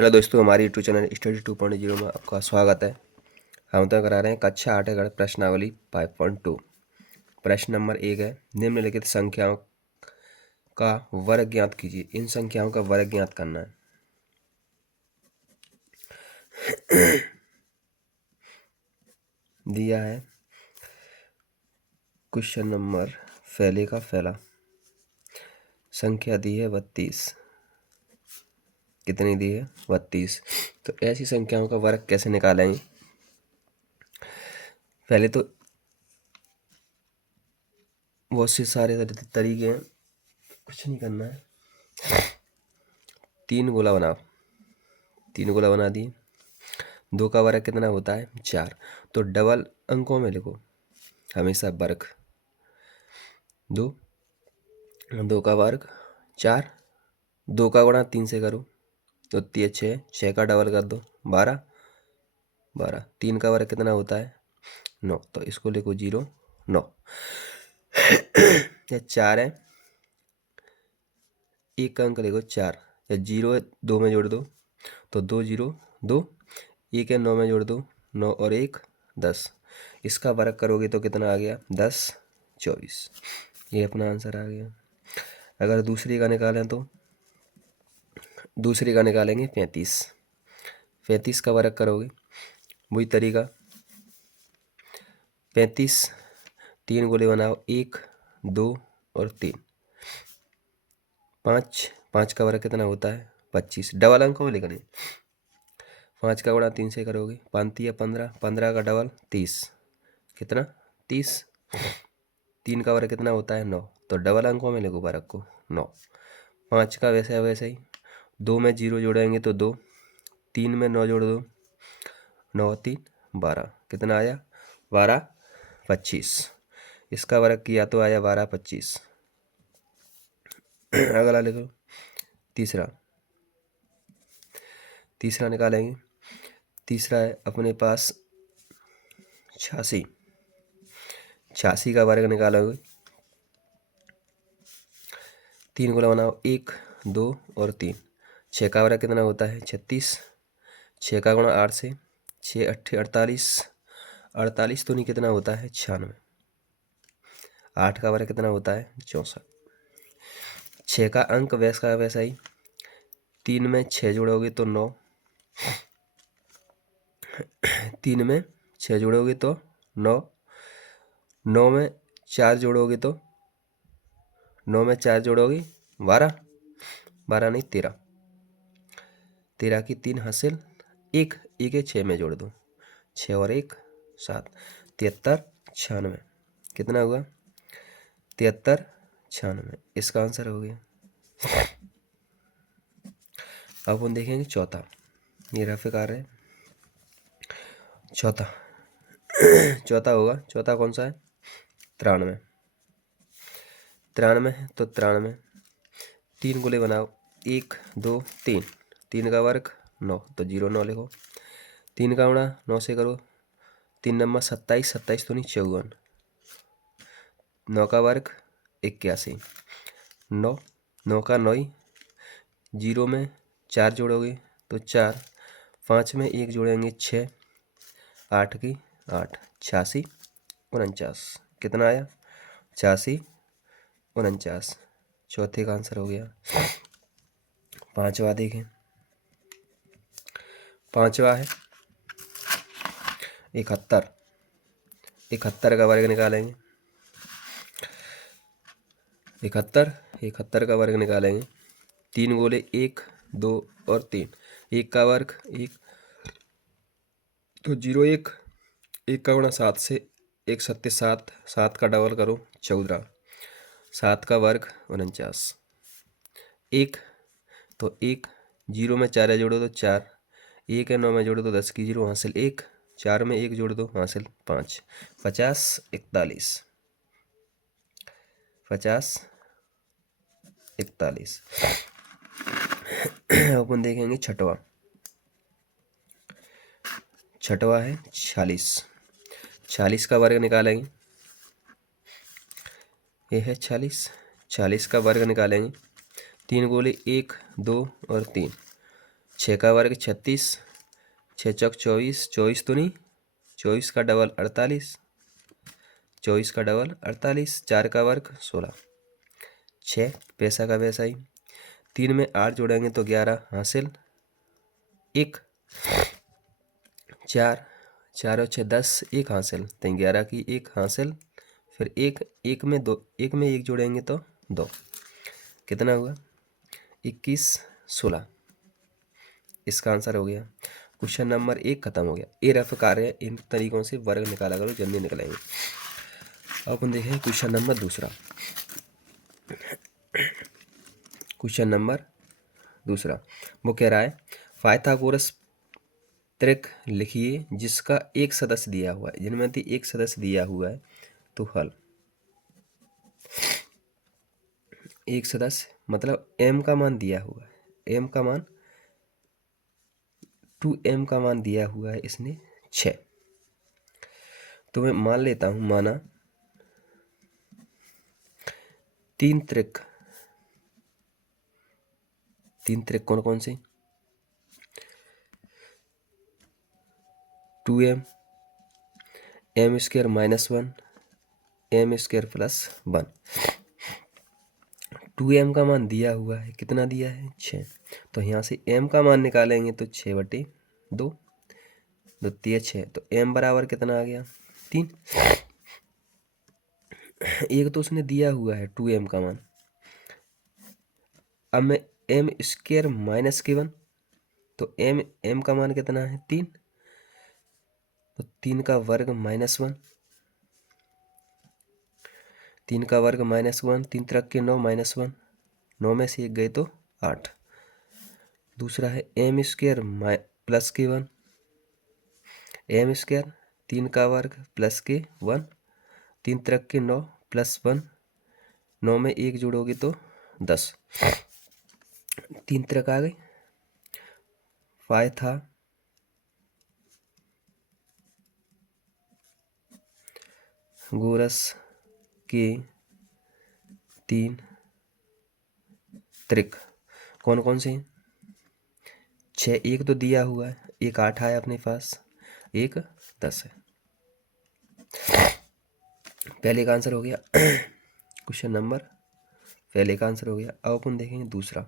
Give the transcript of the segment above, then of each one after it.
Hello दोस्तों, हमारी YouTube channel study 2.0 में आपका स्वागत है। हम तो करा रहे हैं कक्षा 8 गणित प्रश्नावली 5.2। प्रश्न नंबर 1 है, निम्नलिखित संख्याओं का वर्ग ज्ञात कीजिए। इन संख्याओं का वर्ग ज्ञात करना है। दिया है क्वेश्चन नंबर पहले का पहला, संख्या दी है 32। कितनी दी है? 32। तो ऐसी संख्याओं का वर्ग कैसे निकालेंगे? पहले तो बहुत से सारे तरीके हैं, कुछ नहीं करना है। 3 गोला बनाओ। 3 गोला बना दिए। 2 का वर्ग कितना होता है? 4। तो डबल अंकों में लिखो हमेशा वर्ग। 2 का वर्ग 4। 2 का गुणा 3 से करो तो 6। 6 का डबल कर दो 12। 3 का वर्ग कितना होता है? 9। तो इसको लिखो 0 9। या 4 है, एक का अंक लिखो 4। या 0 है, 2 में जोड़ दो तो 2 0 2। 1 है, 9 में जोड़ दो 9 और 1 10। इसका वर्ग करोगे तो कितना आ गया? 10 24। ये अपना आंसर आ गया। अगर दूसरी का निकालें तो दूसरी का निकालेंगे 35। 35 का वर्ग करोगे वही तरीका। 35 3 गोले बनाओ, 1 2 और 3। 5 का वर्ग कितना होता है? 25। डबल अंकों में लिखने। 5 का गुणा 3 से करोगे 5 या 15। 15 का डबल 30। कितना? 30। 3 का वर्ग कितना होता है? 9। तो डबल अंकों में लिखो वर्ग को 9। 5 का वैसे ही 2 में 0 जोड़ेंगे तो 2। 3 में 9 जोड़ दो 9 3 12। कितना आया? 12 25। इसका वर्ग किया तो आया 12 25। अगला लिखो तीसरा निकालेंगे। तीसरा है अपने पास 86। 86 का वर्ग निकालोगे। 3 गुना बनाओ, 1 2 और 3। 6 का वर्ग कितना होता है? 36। 6 का गुणा 8 से 6 8 48। 48 तो नहीं, कितना होता है? 96। 8 का वर्ग कितना होता है? 64। 6 का अंक वैसा ही। 3 में 6 जोड़ोगे तो 9। 3 में 6 जोड़ोगे तो 9। 9 में 4 जोड़ोगे तो 12। 12 नहीं 13। 13 की 3 हासिल। एक है 6 में जोड़ दो 6 और 1 7। 73 96। कितना हुआ? 73 96। इसका आंसर हो गया। अब हम देखेंगे चौथा। ये रफे कार्य है। चौथा होगा। चौथा कौन सा है? 93। 93 है तो 93 3 गोले बनाओ, 1 2 3। 3 का वर्ग 9 तो 0 9 लिखो। 3 का गुणा 9 से करो। 3 नंबर 27। 27 तो नहीं 54। 9 का वर्ग 81। 9 9 का 9 ही। 0 में 4 जोड़ोगे तो 4। 5 में 1 जोड़ेंगे 6। 8 की 8। 86 49। कितना आया? 86 49। चौथे का आंसर हो गया। पांचवा देखें। पांचवा है 71। 71 का वर्ग निकालेंगे। 71 का वर्ग निकालेंगे। 3 गोले 1 2 और 3। 1 का वर्ग 1 तो 0 1। 1 का गुणा 7 से 1 7 7। 7 का डबल करो 14। 7 का वर्ग 49। 1 तो 1। 0 में 4 जोड़ो तो 4। 1 है 9 में जोड़ो तो 10 की 0 हासिल 1। 4 में 1 जोड़ दो हासिल 5। 50 41। 50 41। अपन देखेंगे छठवा। छठवा है 46। 46 का वर्ग निकालेंगे। ये है 46। 46 का वर्ग निकालेंगे। 3 गोले 1 2 और 3। 6 का वर्ग 36, 6 चौक 24, 24 दूनी 24 का डबल 48, 24 का डबल 48, 4 का वर्ग 16, 6 पैसा का वैसा ही। 3 में 8 जोड़ेंगे तो 11 हासिल, 1 4, 4 और 6 10, 1 हासिल, तो 11 की 1 हासिल, फिर 1 में 2, 1 में 1 जोड़ेंगे तो 2, कितना हुआ 21 16। इसका आंसर हो गया। क्वेश्चन नंबर 1 खत्म हो गया। ये रफ कार्य इन तरीकों से वर्ग निकाला करो, जल्दी निकलेंगे। अब अपन देखें क्वेश्चन नंबर दूसरा। क्वेश्चन नंबर दूसरा वो कह रहा है पाइथागोरस त्रिक लिखिए जिसका एक सदस्य दिया हुआ है, जिनमें से एक सदस्य दिया हुआ है तो हल। एक सदस्य मतलब m का मान दिया हुआ है, m का मान 2m का मान दिया हुआ है इसने 6। तो मैं मान लेता हूं, माना 3 त्रिक कौन कौन से 2m, m square -1, m square +1। 2m का मान दिया हुआ है, कितना दिया है 6। तो यहाँ से m का मान निकालेंगे तो 6/2, 2 3 6, तो m बराबर कितना आ गया 3। एक तो उसने दिया हुआ है 2m का मान। अब मैं m स्क्वायर -1, तो m का मान कितना है 3, तो 3 का वर्ग -1, 3 का वर्ग -1, 3 त्रिक के 9 -1, 9 में से 1 गए तो 8। दूसरा है m स्क्वायर +1, m स्क्वायर 3 का वर्ग +1, 3 त्रिक के 9 +1, 9 में 1 जोड़ोगे तो 10, 3 त्रिक आ गए। पाइथागोरस के 3 त्रिक कौन कौन से हैं 6, एक तो दिया हुआ है, एक 8 है अपने पास, एक 10 है। पहले का आंसर हो गया क्वेश्चन नंबर पहले का आंसर हो गया। अब अपन देखेंगे दूसरा।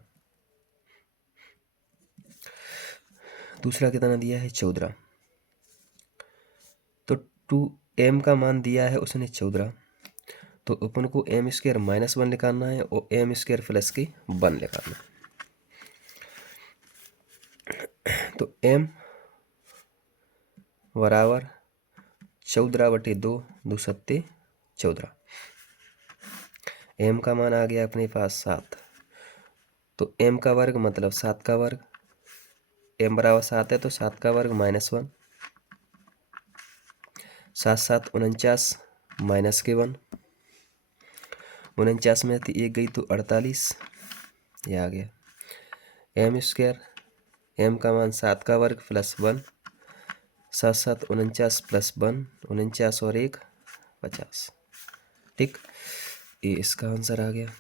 दूसरा कितना दिया है 14। तो 2m का मान दिया है उसने 14, तो अपन को m स्क्वायर -1 निकालना है और m स्क्वायर +1 निकालना है। तो m बराबर 14/2, 2 सत्ते 14। m का मान आ गया अपने पास 7, तो m का वर्ग मतलब 7 का वर्ग, m बराबर 7 है तो 7 का वर्ग -1, 7 7 49 -1, 49 में थी 1 गई तो 48, ये आ गया। m स्क्वायर m का मान 7 का वर्ग +1, 7 7 49 +1, 49 और 1 50। ठीक, ये इसका आंसर आ गया।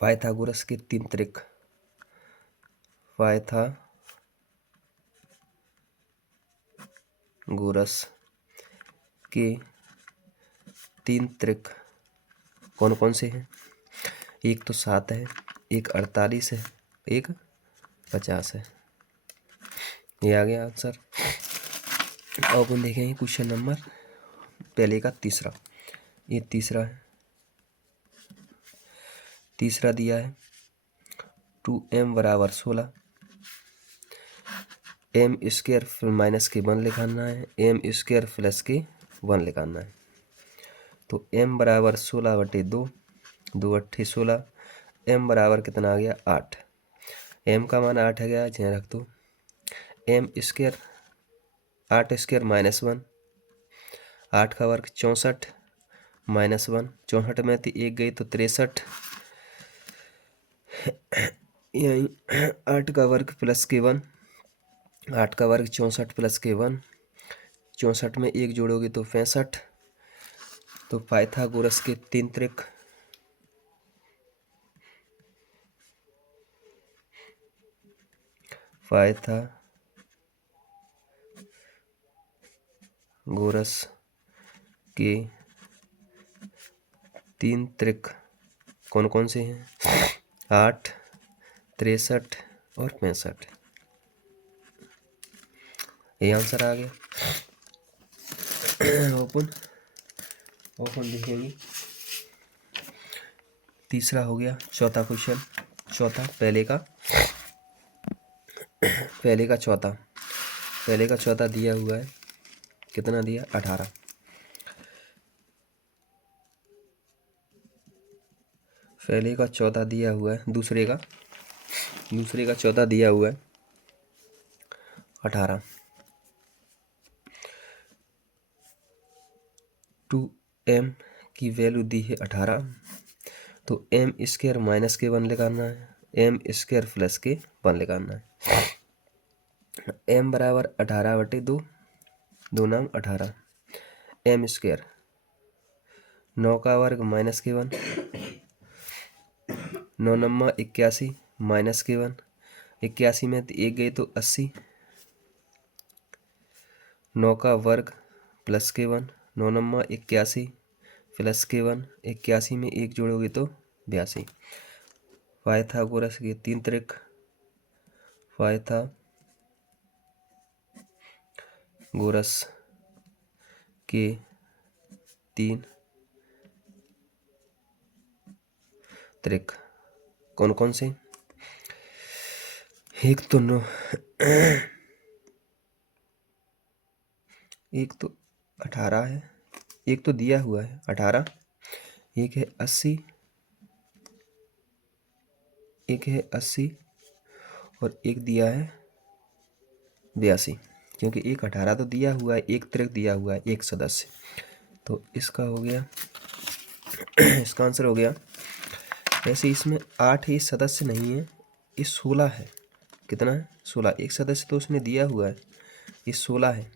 पाइथागोरस के 3 त्रिक, पाइथागोरस के 3 त्रिक कौन कौन से हैं, एक तो 7 है, एक 48 है, एक 50 है। ये आ गया आंसर। अब अपन देखेंगे क्वेश्चन नंबर पहले का तीसरा। ये तीसरा है, तीसरा दिया है 2m बराबर 16, m स्क्वायर -1 लिखाना है, m स्क्वायर +1 लिखाना है। तो m बराबर 16/2, 2 8 16, m बराबर कितना आ गया 8। m का मान 8 है गया, जहाँ रख दो। m स्क्वायर 8 स्क्वायर -1, 8 का वर्ग 64 -1, 64 में थी 1 गई तो 63, यही 8 का वर्ग +1, 8 का वर्ग 64 +1, 64 में 1 जोड़ोगे तो 65। तो पाइथागोरस के 3 त्रिक, पाइथागोरस के 3 त्रिक कौन कौन से हैं? 8, 63 और 65। ये आंसर आ गया। ओपन लिखेंगे। तीसरा हो गया। चौथा क्वेश्चन, चौथा पहले का चौथा दिया हुआ है। कितना दिया? 18। पहले का चौथा दिया हुआ है। दूसरे का चौथा दिया हुआ है 18। 2m की वैल्यू दी है 18, तो m स्क्वायर माइनस के 1 निकालना है, m स्क्वायर प्लस के 1 निकालना है। m बराबर 18/2, 2 नाम 18, m स्क्वायर 9 का वर्ग माइनस के 1, 9 नम्मा 81 माइनस के 1, 81 में 1 गए तो 80, 9 का वर्ग प्लस के 1, 9 नम्मा 81 प्लस के 1, 81 में 1 जोड़ोगे तो 82। पाइथागोरस के 3 त्रिक, पाइथागोरस के 3 त्रिक कौन कौन से? एक तो 18 है, एक तो दिया हुआ है 18, एक है 80, और एक दिया है 82। क्योंकि एक 18 तो दिया हुआ है, एक त्रिक दिया हुआ है, एक सदस्य, तो इसका हो गया इसका आंसर हो गया। वैसे इसमें 8 ही सदस्य नहीं है, ये 16 है। कितना है? 16। एक सदस्य तो उसने दिया हुआ है, ये 16 है।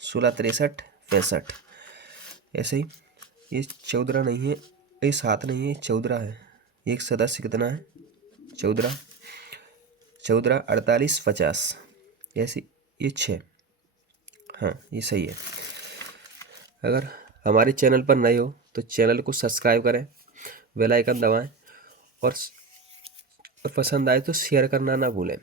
16, 63, 65। ऐसे ही ये 14 नहीं है, ये 7 नहीं है, 14 है। एक सदस्य कितना है? 14, 48, 50। ऐसे ये 6। हाँ, ये सही है। अगर हमारे चैनल पर नए हो तो चैनल को सब्सक्राइब करें, बेल आइकन दबाएं, और पसंद आए तो शेयर करना ना भूलें।